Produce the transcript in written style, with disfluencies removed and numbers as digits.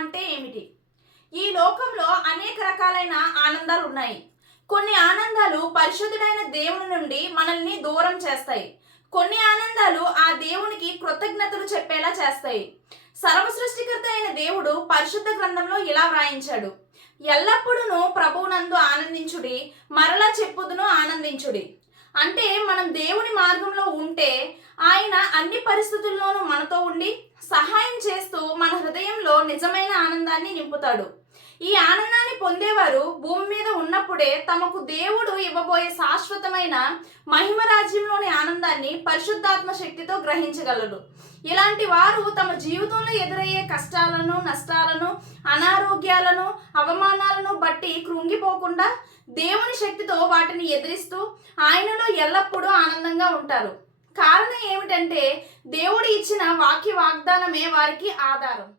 అంటే ఏమిటి? ఈ లోకంలో అనేక రకాలైన ఆనందాలు ఉన్నాయి. కొన్ని ఆనందాలు పరిశుద్ధుడైన దేవుని నుండి మనల్ని దూరం చేస్తాయి. కొన్ని ఆనందాలు ఆ దేవునికి కృతజ్ఞతలు చెప్పేలా చేస్తాయి. సర్వ సృష్టికర్త అయిన దేవుడు పరిశుద్ధ గ్రంథంలో ఇలా వ్రాయించాడు: ఎల్లప్పుడూ ప్రభువునందు ఆనందించుడి, మరలా చెప్పుదును ఆనందించుడి. అంటే మనం దేవుని మార్గంలో ఉంటే ఆయన అన్ని పరిస్థితుల్లోనూ మనతో ఉండి సహాయం చేస్తూ మన హృదయంలో నిజమైన ఆనందాన్ని నింపుతాడు. ఈ ఆనందాన్ని పొందేవారు భూమి మీద ఉన్నప్పుడే తమకు దేవుడు ఇవ్వబోయే శాశ్వతమైన మహిమ రాజ్యంలోని ఆనందాన్ని పరిశుద్ధాత్మ శక్తితో గ్రహించగలరు. ఇలాంటి వారు తమ జీవితంలో ఎదురయ్యే కష్టాలను, నష్టాలను, అనారోగ్యాలను, అవమానాలను బట్టి కృంగిపోకుండా దేవుని శక్తితో వాటిని ఎదిరిస్తూ ఆయనలో ఎల్లప్పుడూ ఆనందంగా ఉంటారు. కారణం ఏమిటంటే దేవుడు ఇచ్చిన వాక్య వాగ్దానమే వారికి ఆధారం.